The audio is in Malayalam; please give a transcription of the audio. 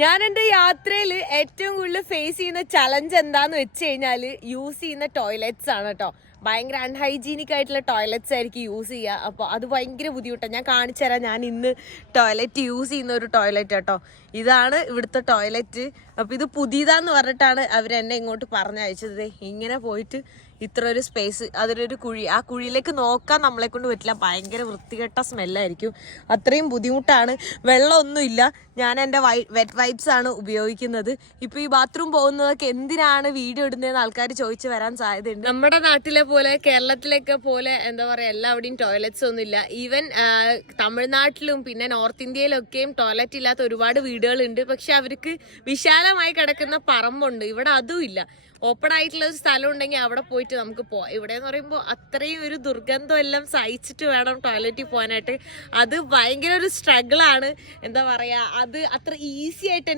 ഞാൻ എന്റെ യാത്രയിൽ ഏറ്റവും കൂടുതൽ ഫേസ് ചെയ്യുന്ന ചലഞ്ച് എന്താന്ന് വെച്ച് കഴിഞ്ഞാൽ യൂസ് ചെയ്യുന്ന ടോയ്ലറ്റ്സ് ആണ് കേട്ടോ. ഭയങ്കര അൺഹൈജീനിക് ആയിട്ടുള്ള ടോയ്ലറ്റ്സ് ആയിരിക്കും യൂസ് ചെയ്യുക. അപ്പോൾ അത് ഭയങ്കര ബുദ്ധിമുട്ടാണ്. ഞാൻ കാണിച്ചു തരാം. ഞാൻ ഇന്ന് ടോയ്ലറ്റ് യൂസ് ചെയ്യുന്ന ഒരു ടോയ്ലറ്റ് കേട്ടോ. ഇതാണ് ഇവിടുത്തെ ടോയ്ലറ്റ്. അപ്പോൾ ഇത് പുതിയതാന്ന് പറഞ്ഞിട്ടാണ് അവരെന്നെ ഇങ്ങോട്ട് പറഞ്ഞയച്ചത്. ഇങ്ങനെ പോയിട്ട് ഇത്ര ഒരു സ്പേസ്, അതിലൊരു കുഴി, ആ കുഴിയിലേക്ക് നോക്കാൻ നമ്മളെ കൊണ്ട് പറ്റില്ല. ഭയങ്കര വൃത്തികെട്ട സ്മെല്ലായിരിക്കും. അത്രയും ബുദ്ധിമുട്ടാണ്. വെള്ളമൊന്നുമില്ല. ഞാൻ എൻ്റെ വെറ്റ് വൈപ്സ് ആണ് ഉപയോഗിക്കുന്നത്. ഇപ്പോൾ ഈ ബാത്റൂം പോകുന്നതൊക്കെ എന്തിനാണ് വീഡിയോ ഇടുന്നതെന്ന് ആൾക്കാർ ചോദിച്ചു വരാൻ സാധ്യതയുണ്ട്. നമ്മുടെ നാട്ടിലെ പോലെ കേരളത്തിലൊക്കെ പോലെ എന്താ പറയുക, എല്ലാവിടെയും ടോയ്ലറ്റ്സ് ഒന്നുമില്ല. ഈവൻ തമിഴ്നാട്ടിലും പിന്നെ നോർത്ത് ഇന്ത്യയിലൊക്കെയും ടോയ്ലറ്റ് ഇല്ലാത്ത ഒരുപാട് വീടുകളുണ്ട്. പക്ഷെ അവർക്ക് വിശാലമായി കിടക്കുന്ന പറമ്പുണ്ട്. ഇവിടെ അതും ഇല്ല. ഓപ്പൺ ആയിട്ടുള്ള ഒരു സ്ഥലം ഉണ്ടെങ്കിൽ അവിടെ പോയിട്ട് നമുക്ക് പോവാം. ഇവിടെ എന്ന് പറയുമ്പോൾ അത്രയും ഒരു ദുർഗന്ധം എല്ലാം സഹിച്ചിട്ട് വേണം ടോയ്ലറ്റിൽ പോകാനായിട്ട്. അത് ഭയങ്കര ഒരു സ്ട്രഗിളാണ്. എന്താ പറയുക, അത് അത്ര ഈസി ആയിട്ട്